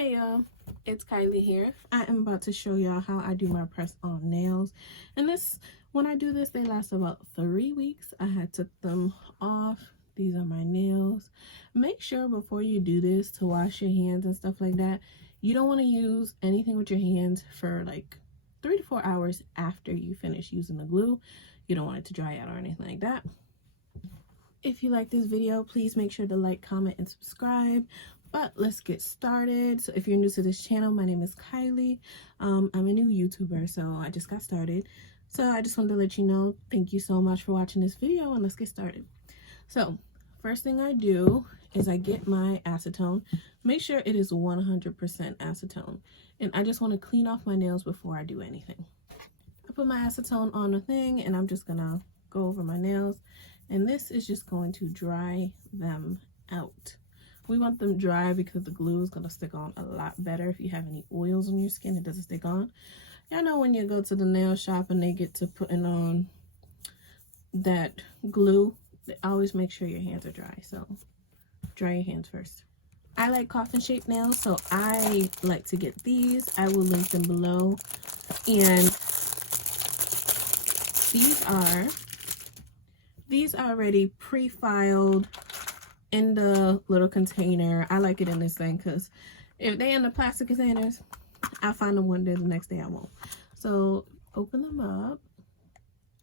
Hey y'all, it's Kylie here. I am about to show y'all how I do my press on nails. And when I do this, they last about 3 weeks. I had took them off. These are my nails. Make sure before you do this to wash your hands and stuff like that. You don't want to use anything with your hands for like 3 to 4 hours after you finish using the glue. You don't want it to dry out or anything like that. If you like this video, please make sure to like, comment, and subscribe. But let's get started. So if you're new to this channel, my name is Kylie. I'm a new YouTuber, so I just got started. So I just wanted to let you know, thank you so much for watching this video, and let's get started. So first thing I do is I get my acetone. Make sure it is 100% acetone. And I just want to clean off my nails before I do anything. I put my acetone on the thing, and I'm just gonna go over my nails. And this is just going to dry them out. We want them dry because the glue is going to stick on a lot better. If you have any oils on your skin, it doesn't stick on. Y'all know when you go to the nail shop and they get to putting on that glue, they always make sure your hands are dry. So dry your hands first. I like coffin shaped nails, so I like to get these. I will link them below. And these are already pre-filed in the little container. I like it in this thing because if they in the plastic containers, I'll find them one day, the next day I won't. So open them up.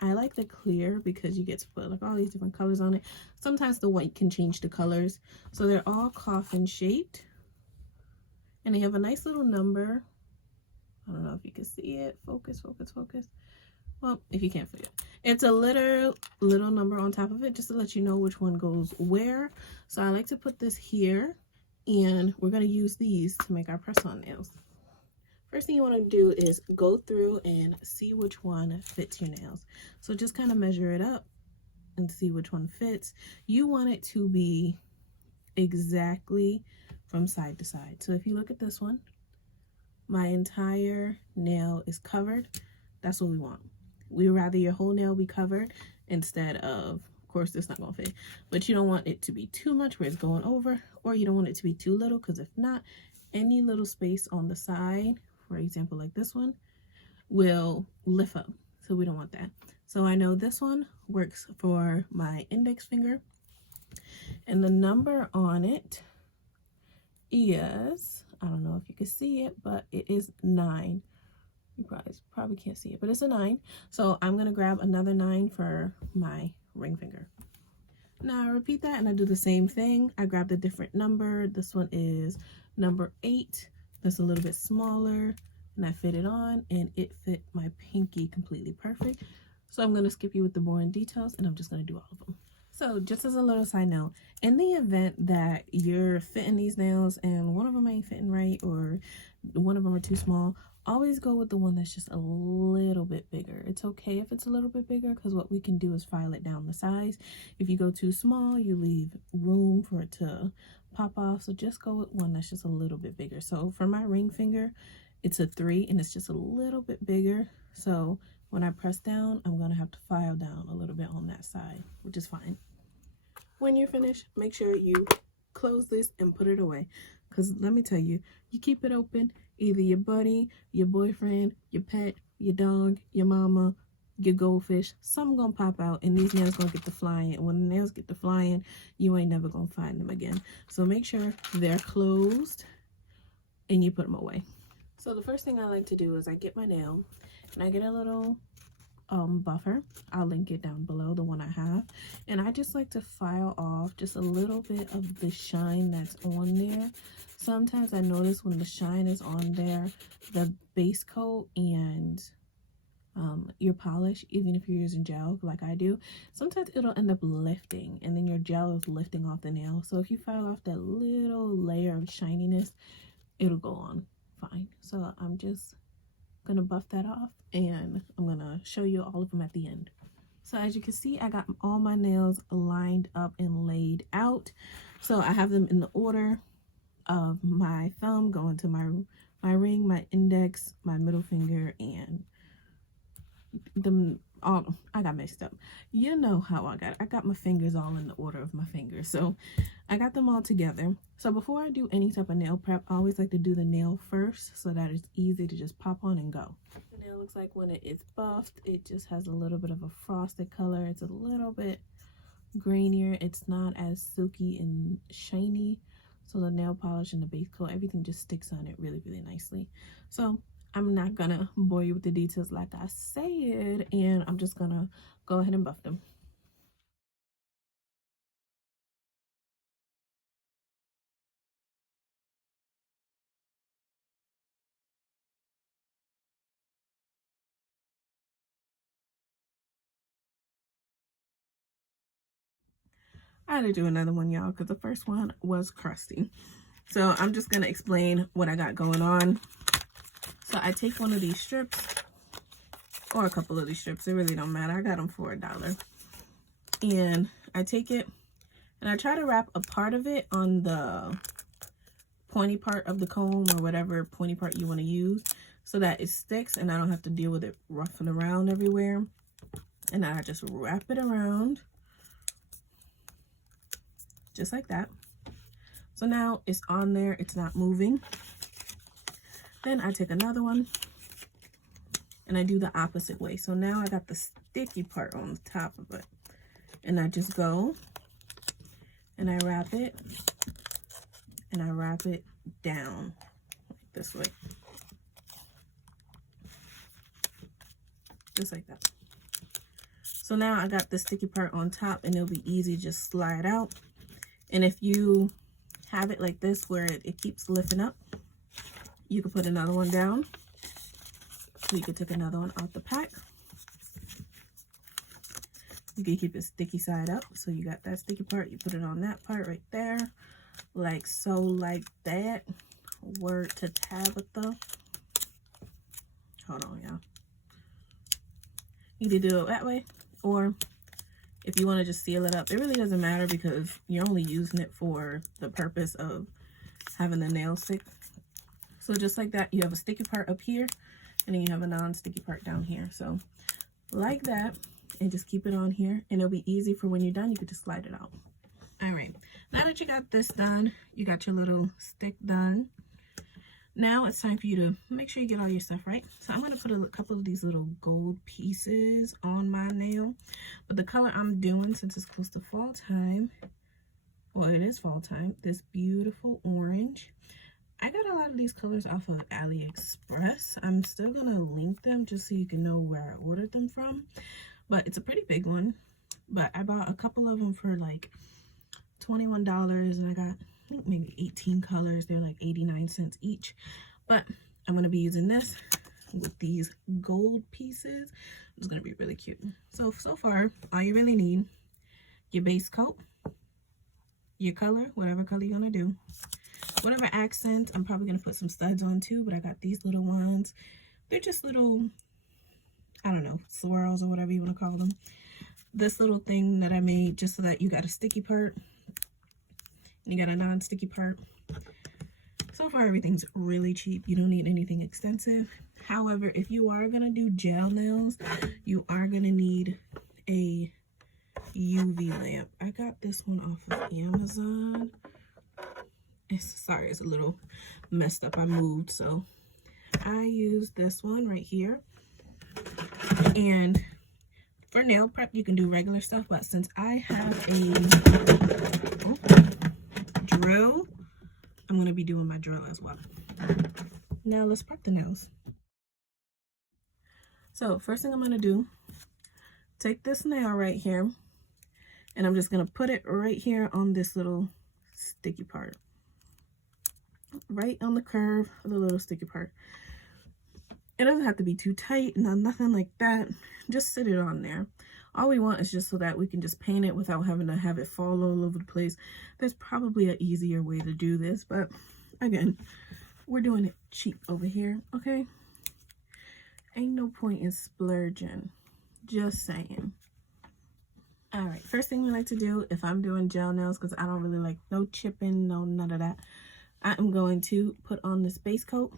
I like the clear because you get to put like all these different colors on it. Sometimes the white can change the colors. So they're all coffin shaped and they have a nice little number. I don't know if you can see it. Focus. Well, if you can't figure it, it's a little number on top of it just to let you know which one goes where. So I like to put this here, and we're going to use these to make our press-on nails. First thing you want to do is go through and see which one fits your nails. So just kind of measure it up and see which one fits. You want it to be exactly from side to side. So if you look at this one, my entire nail is covered. That's what we want. We rather your whole nail be covered instead of course, it's not going to fit. But you don't want it to be too much where it's going over, or you don't want it to be too little, because if not, any little space on the side, for example, like this one, will lift up. So we don't want that. So I know this one works for my index finger. And the number on it is, I don't know if you can see it, but it is 9. You probably can't see it, but it's a 9. So I'm going to grab another 9 for my ring finger. Now I repeat that and I do the same thing. I grabbed a different number. This one is number 8. That's a little bit smaller, and I fit it on, and it fit my pinky completely perfect. So I'm going to skip you with the boring details, and I'm just going to do all of them. So just as a little side note, in the event that you're fitting these nails and one of them ain't fitting right, or one of them are too small, always go with the one that's just a little bit bigger. It's okay if it's a little bit bigger, because what we can do is file it down the size. If you go too small, you leave room for it to pop off. So just go with one that's just a little bit bigger. So for my ring finger, it's a 3 and it's just a little bit bigger. So when I press down, I'm going to have to file down a little bit on that side, which is fine. When you're finished, make sure you close this and put it away. Because let me tell you, you keep it open, either your buddy, your boyfriend, your pet, your dog, your mama, your goldfish, something gonna pop out, and these nails gonna get to flying. And when the nails get to flying, you ain't never gonna find them again. So make sure they're closed and you put them away. So the first thing I like to do is I get my nail and I get a little buffer. I'll link it down below, the one I have, and I just like to file off just a little bit of the shine that's on there. Sometimes I notice when the shine is on there, the base coat and your polish, even if you're using gel like I do, sometimes it'll end up lifting, and then your gel is lifting off the nail. So if you file off that little layer of shininess, it'll go on fine. So I'm just gonna buff that off, and I'm gonna show you all of them at the end. So as you can see, I got all my nails lined up and laid out. So I have them in the order of my thumb going to my ring, my index, my middle finger, and the I got mixed up. You know how I got it. I got my fingers all in the order of my fingers. So I got them all together. So before I do any type of nail prep, I always like to do the nail first so that it's easy to just pop on and go. The nail looks like when it is buffed, it just has a little bit of a frosted color. It's a little bit grainier. It's not as silky and shiny. So the nail polish and the base coat, everything just sticks on it really, really nicely. So I'm not gonna bore you with the details like I said, and I'm just gonna go ahead and buff them. I had to do another one, y'all, because the first one was crusty. So I'm just gonna explain what I got going on. So I take one of these strips, or a couple of these strips, it really don't matter. I got them for $1. And I take it and I try to wrap a part of it on the pointy part of the comb or whatever pointy part you want to use so that it sticks and I don't have to deal with it roughing around everywhere. And I just wrap it around just like that. So now it's on there, it's not moving. Then I take another one and I do the opposite way. So now I got the sticky part on the top of it. And I just go and I wrap it and I wrap it down like this way. Just like that. So now I got the sticky part on top and it'll be easy to just slide out. And if you have it like this where it keeps lifting up, you can put another one down. You can take another one out the pack. You can keep the sticky side up. So you got that sticky part, you put it on that part right there. Like so, like that. Word to Tabitha. Hold on, y'all. You can do it that way, or if you want to just seal it up, it really doesn't matter because you're only using it for the purpose of having the nail stick. So just like that, you have a sticky part up here and then you have a non-sticky part down here. So like that, and just keep it on here and it'll be easy for when you're done, you can just slide it out. All right, now that you got this done, you got your little stick done. Now it's time for you to make sure you get all your stuff right. So I'm going to put a couple of these little gold pieces on my nail. But the color I'm doing, since it's close to fall time, well, it is fall time, this beautiful orange. I got a lot of these colors off of AliExpress. I'm still going to link them just so you can know where I ordered them from. But it's a pretty big one. But I bought a couple of them for like $21 and I got I think maybe 18 colors. They're like 89 cents each. But I'm going to be using this with these gold pieces. It's going to be really cute. So far, all you really need, your base coat, your color, whatever color you're going to do, whatever accent. I'm probably going to put some studs on too, but I got these little ones. They're just little, I don't know, swirls or whatever you want to call them. This little thing that I made just so that you got a sticky part. You got a non-sticky part. So far, everything's really cheap. You don't need anything extensive. However, if you are going to do gel nails, you are going to need a UV lamp. I got this one off of Amazon. Sorry, it's a little messed up. I moved, so I use this one right here. And for nail prep, you can do regular stuff, but since I have a drill, I'm going to be doing my drill as well. Now let's prep the nails. So first thing I'm going to do, take this nail right here and I'm just going to put it right here on this little sticky part, right on the curve of the little sticky part. It doesn't have to be too tight, nothing like that. Just sit it on there. All we want is just so that we can just paint it without having to have it fall all over the place. There's probably an easier way to do this, but again, we're doing it cheap over here, okay? Ain't no point in splurging. Just saying. All right, first thing we like to do if I'm doing gel nails, because I don't really like no chipping, no none of that, I am going to put on this base coat.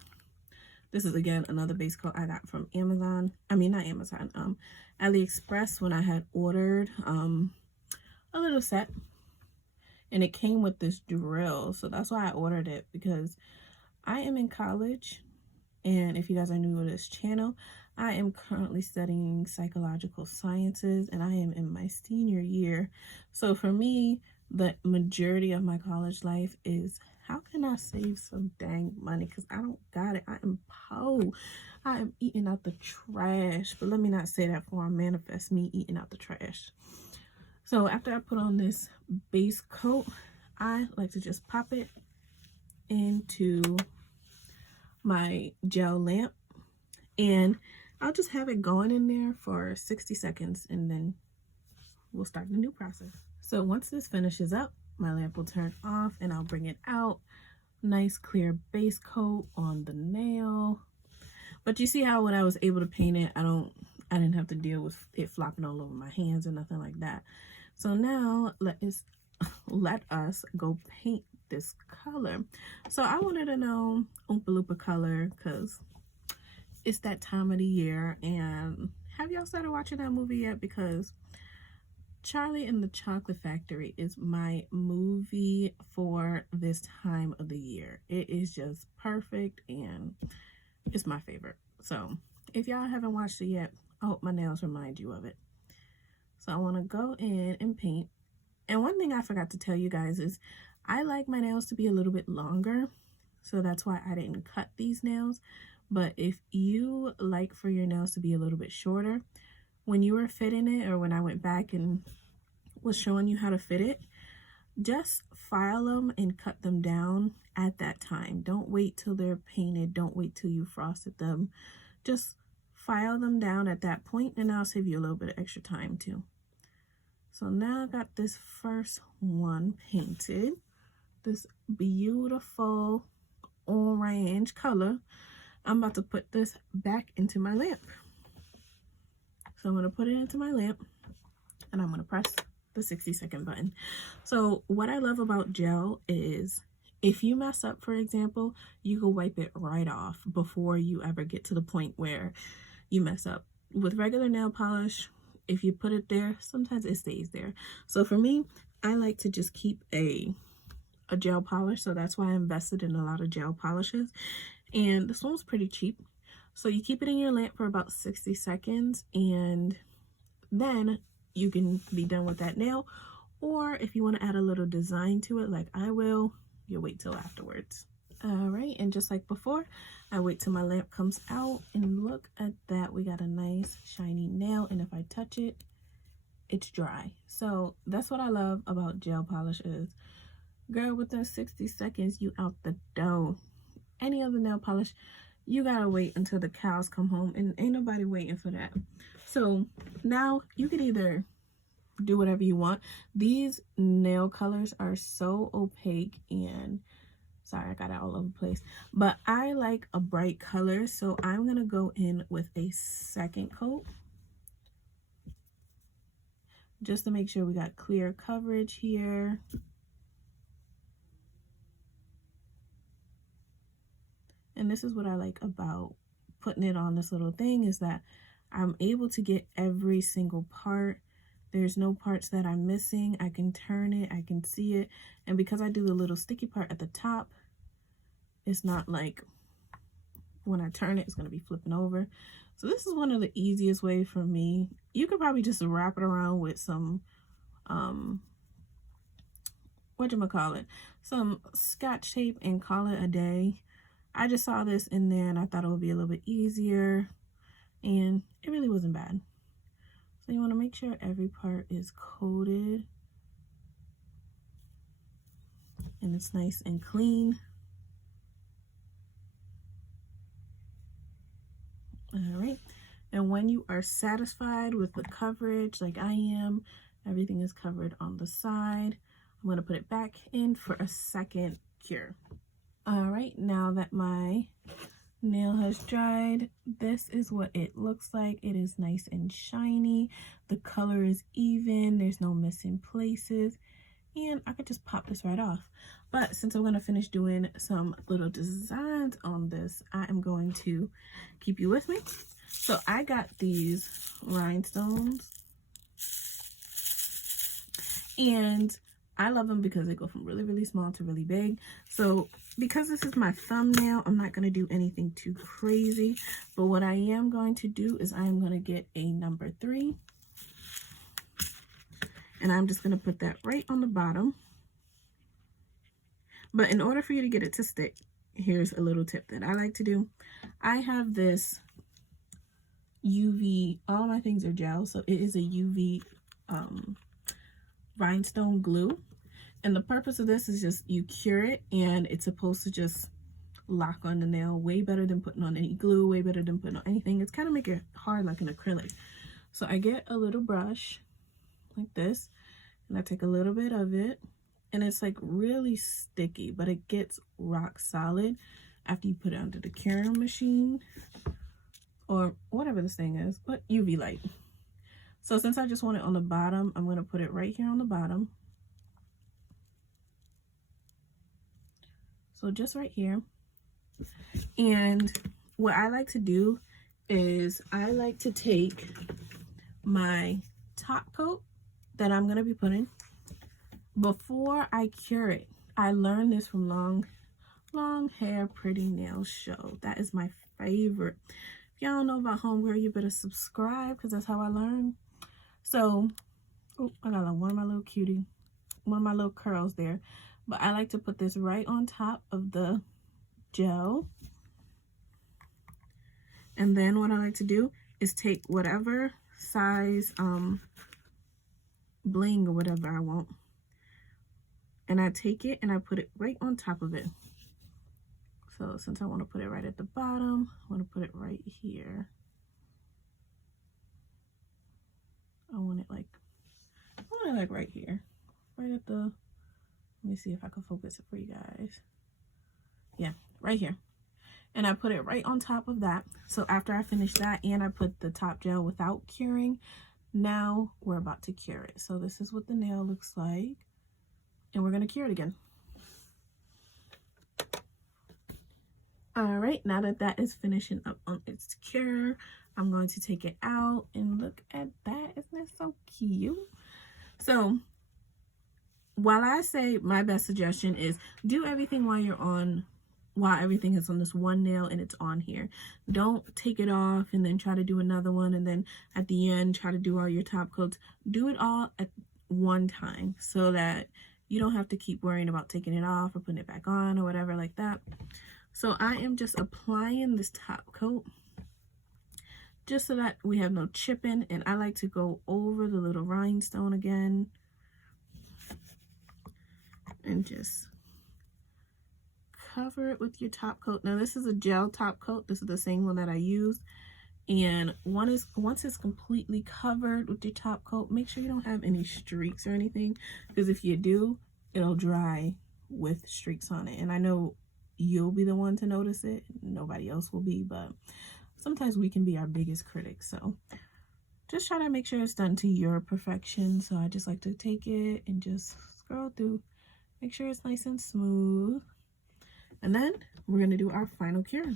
This is again another base coat I got from Amazon. I mean, not Amazon, AliExpress, when I had ordered a little set, and it came with this drill. So that's why I ordered it, because I am in college, and if you guys are new to this channel, I am currently studying psychological sciences, and I am in my senior year. So for me, the majority of my college life is, how can I save some dang money? Because I don't got it. I am poor. I am eating out the trash. But let me not say that, for I manifest me eating out the trash. So after I put on this base coat, I like to just pop it into my gel lamp, and I'll just have it going in there for 60 seconds, and then we'll start the new process. So once this finishes up, my lamp will turn off, and I'll bring it out. Nice clear base coat on the nail. But you see how when I was able to paint it, I didn't have to deal with it flopping all over my hands or nothing like that. So now let us go paint this color. So I wanted to know Oompa Loompa color, because it's that time of the year. And have y'all started watching that movie yet? Because Charlie and the Chocolate Factory is my movie for this time of the year. It is just perfect, and it's my favorite. So if y'all haven't watched it yet, I hope my nails remind you of it. So I want to go in and paint. And one thing I forgot to tell you guys is I like my nails to be a little bit longer. So that's why I didn't cut these nails. But if you like for your nails to be a little bit shorter, when you were fitting it, or when I went back and was showing you how to fit it, just file them and cut them down at that time. Don't wait till they're painted. Don't wait till you frosted them. Just file them down at that point, and I'll save you a little bit of extra time too. So now I got this first one painted, this beautiful orange color. I'm about to put this back into my lamp. So I'm going to put it into my lamp, and I'm going to press the 60-second button. So what I love about gel is, if you mess up, for example, you can wipe it right off before you ever get to the point where you mess up. With regular nail polish, if you put it there, sometimes it stays there. So for me, I like to just keep a gel polish. So that's why I invested in a lot of gel polishes. And this one was pretty cheap. So you keep it in your lamp for about 60 seconds, and then you can be done with that nail. Or if you want to add a little design to it, like I will, you'll wait till afterwards. All right, and just like before, I wait till my lamp comes out, and look at that. We got a nice shiny nail, and if I touch it, it's dry. So that's what I love about gel polish is, girl, within 60 seconds, you out the door. Any other nail polish, you gotta wait until the cows come home, and ain't nobody waiting for that. So now you can either do whatever you want. These nail colors are so opaque, and sorry, I got it all over the place, but I like a bright color, so I'm gonna go in with a second coat just to make sure we got clear coverage here. And this is what I like about putting it on this little thing, is that I'm able to get every single part. There's no parts that I'm missing. I can turn it, I can see it. And because I do the little sticky part at the top, it's not like when I turn it, it's going to be flipping over. So this is one of the easiest ways for me. You could probably just wrap it around with some, whatchamacallit, some Scotch tape and call it a day. I just saw this in there, and I thought it would be a little bit easier, and it really wasn't bad. So you want to make sure every part is coated and it's nice and clean. All right, and when you are satisfied with the coverage, like I am, everything is covered on the side, I'm going to put it back in for a second cure. All right, now that my nail has dried, this is what it looks like. It is nice and shiny. The color is even. There's no missing places. And I could just pop this right off. But since I'm going to finish doing some little designs on this, I am going to keep you with me. So I got these rhinestones, and I love them because they go from really, really small to really big. So because this is my thumbnail, I'm not going to do anything too crazy. But what I am going to do is I am going to get a number 3. And I'm just going to put that right on the bottom. But in order for you to get it to stick, here's a little tip that I like to do. I have this UV, all my things are gel, so it is a UV rhinestone glue. And the purpose of this is just you cure it, and it's supposed to just lock on the nail way better than putting on any glue, way better than putting on anything. It's kind of make it hard like an acrylic. So I get a little brush like this, and I take a little bit of it, and it's like really sticky, but it gets rock solid after you put it under the curing machine or whatever this thing is, but UV light. So since I just want it on the bottom, I'm going to put it right here on the bottom. So just right here. And what I like to do is I like to take my top coat that I'm going to be putting before I cure it. I learned this from Long Hair Pretty Nails show. That is my favorite. If y'all don't know about Homegirl, you better subscribe because that's how I learn. So, oh, I got like one of my little curls there. But I like to put this right on top of the gel. And then what I like to do is take whatever size bling or whatever I want. And I take it and I put it right on top of it. So since I want to put it right at the bottom, I want to put it right here. I want it like right here. Right at the, let me see if I can focus it for you guys. Yeah, right here. And I put it right on top of that. So after I finish that and I put the top gel without curing, now we're about to cure it. So this is what the nail looks like. And we're going to cure it again. Alright, now that that is finishing up on its cure, I'm going to take it out and look at that. Isn't that so cute? So, while I say my best suggestion is do everything while everything is on this one nail and it's on here. Don't take it off and then try to do another one and then at the end try to do all your top coats. Do it all at one time so that you don't have to keep worrying about taking it off or putting it back on or whatever like that. So I am just applying this top coat just so that we have no chipping, and I like to go over the little rhinestone again and just cover it with your top coat. Now this is a gel top coat. This is the same one that I used. And once it's completely covered with your top coat, make sure you don't have any streaks or anything, because if you do, it'll dry with streaks on it. And I know you'll be the one to notice it. Nobody else will be, but sometimes we can be our biggest critics. So just try to make sure it's done to your perfection. So I just like to take it and just scroll through, make sure it's nice and smooth. And then we're going to do our final cure.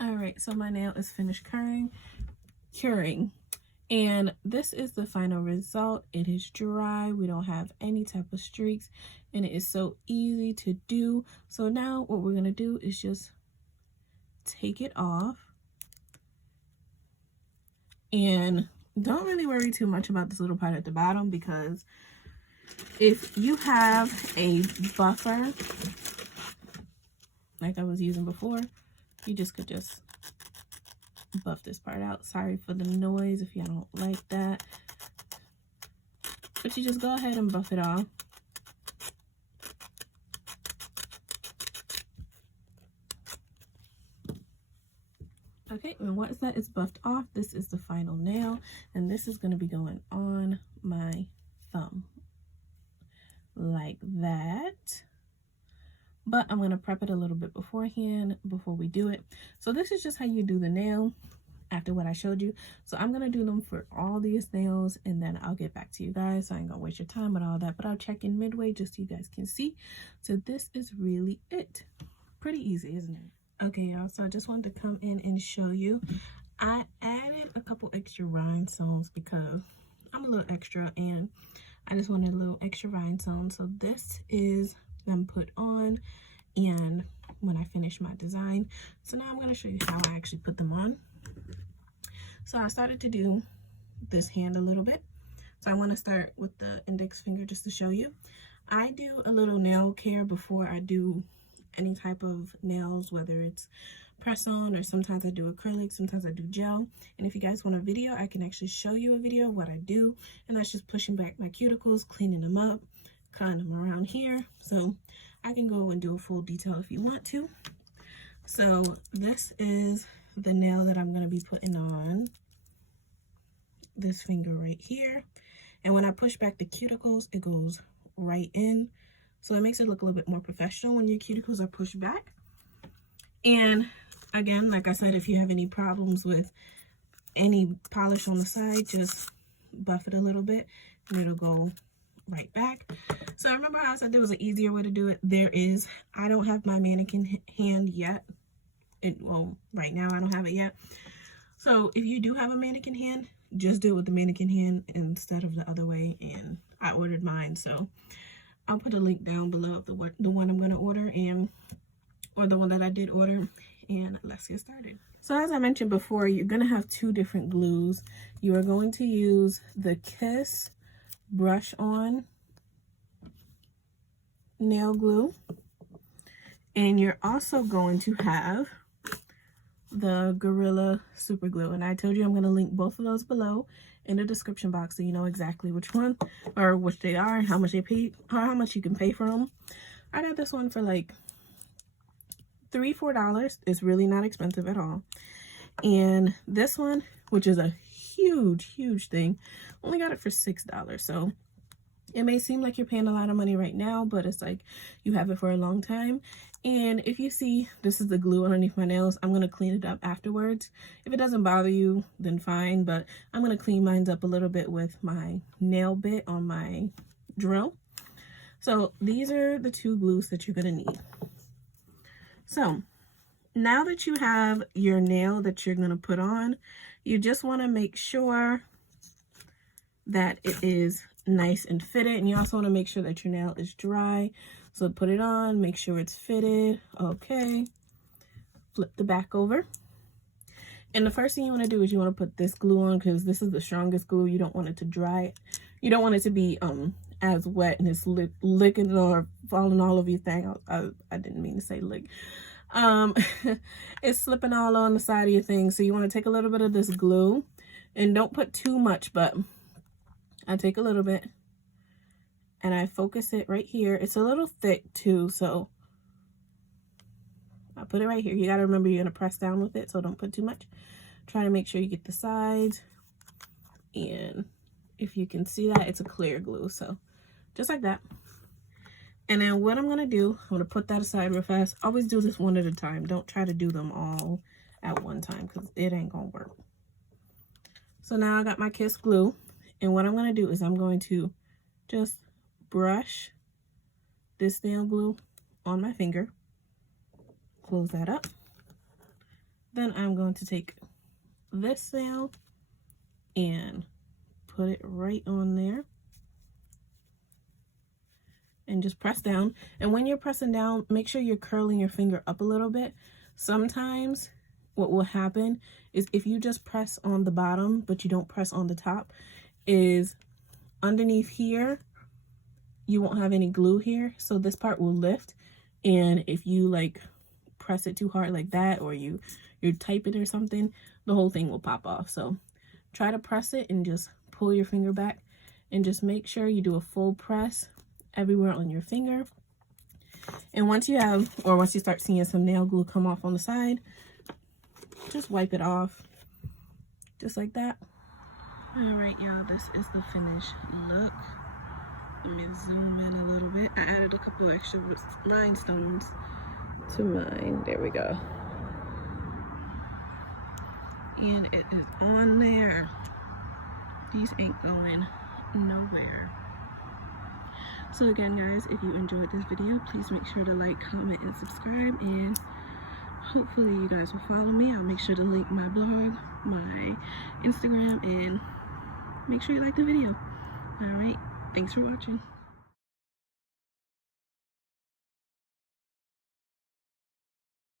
All right, so my nail is finished curing, and this is the final result. It is dry. We don't have any type of streaks, and it is so easy to do. So now what we're going to do is just take it off, and don't really worry too much about this little part at the bottom, because if you have a buffer like I was using before, you just could just buff this part out. Sorry for the noise if y'all don't like that, but you just go ahead and buff it off. Okay, and once that is buffed off, this is the final nail, and this is going to be going on my thumb like that. But I'm going to prep it a little bit beforehand before we do it. So this is just how you do the nail. after what I showed you. So I'm gonna do them for all these nails and then I'll get back to you guys. So I ain't gonna waste your time with all that, but I'll check in midway just so you guys can see. So this is really it. Pretty easy, isn't it? Okay, y'all, so I just wanted to come in and show you. I added a couple extra rhinestones because I'm a little extra and I just wanted a little extra rhinestone. So this is them put on and when I finish my design. So now I'm going to show you how I actually put them on. So I started to do this hand a little bit. So I want to start with the index finger just to show you. I do a little nail care before I do any type of nails, whether it's press on or sometimes I do acrylic, sometimes I do gel. And if you guys want a video, I can actually show you a video of what I do. And that's just pushing back my cuticles, cleaning them up, cutting them around here. So I can go and do a full detail if you want to. So this is the nail that I'm going to be putting on this finger right here. And when I push back the cuticles, it goes right in. So it makes it look a little bit more professional when your cuticles are pushed back. And again, like I said, if you have any problems with any polish on the side, just buff it a little bit and it'll go right back. So remember how I said there was an easier way to do it? There is. I don't have my mannequin hand yet. Well, right now I don't have it yet. So if you do have a mannequin hand, just do it with the mannequin hand instead of the other way. And I ordered mine, so I'll put a link down below of the one I'm going to order or the one that I did order. And let's get started. So as I mentioned before, you're going to have two different glues. You are going to use the Kiss brush on nail glue, and you're also going to have the Gorilla super glue, and I told you I'm going to link both of those below in the description box so you know exactly which one or which they are and how much they pay, how much you can pay for them. I got this one for like $3-4. It's really not expensive at all. And this one, which is a huge thing, only got it for $6. So it may seem like you're paying a lot of money right now, but it's like you have it for a long time. And if you see this is the glue underneath my nails, I'm going to clean it up afterwards. If it doesn't bother you, then fine, but I'm going to clean mine up a little bit with my nail bit on my drill. So these are the two glues that you're going to need. So now that you have your nail that you're going to put on, you just want to make sure that it is nice and fitted, and you also want to make sure that your nail is dry. So put it on, make sure it's fitted. Okay, flip the back over, and the first thing you want to do is you want to put this glue on because this is the strongest glue. You don't want it to dry. You don't want it to be as wet and it's licking or falling all over your thing. I didn't mean to say lick. It's slipping all on the side of your thing. So you want to take a little bit of this glue, and don't put too much, but I take a little bit and I focus it right here. It's a little thick too, so I put it right here. You got to remember you're going to press down with it, so don't put too much. Try to make sure you get the sides, and if you can see that, it's a clear glue, so just like that. And then what I'm going to do, I'm going to put that aside real fast. Always do this one at a time. Don't try to do them all at one time because it ain't going to work. So now I got my Kiss glue. And what I'm going to do is I'm going to just brush this nail glue on my finger. Close that up. Then I'm going to take this nail and put it right on there. And just press down. And when you're pressing down, make sure you're curling your finger up a little bit. Sometimes what will happen is if you just press on the bottom, but you don't press on the top, is underneath here you won't have any glue here, so this part will lift, and if you like press it too hard like that, or you're typing or something, the whole thing will pop off. So try to press it and just pull your finger back, and just make sure you do a full press everywhere on your finger. And once you start seeing some nail glue come off on the side, just wipe it off just like that. Alright, y'all, this is the finished look. Let me zoom in a little bit. I added a couple extra rhinestones to mine. There we go. and it is on there. These ain't going nowhere. So again, guys, if you enjoyed this video, please make sure to like, comment, and subscribe, and hopefully you guys will follow me. I'll make sure to link my blog, my Instagram, and make sure you like the video. All right, thanks for watching.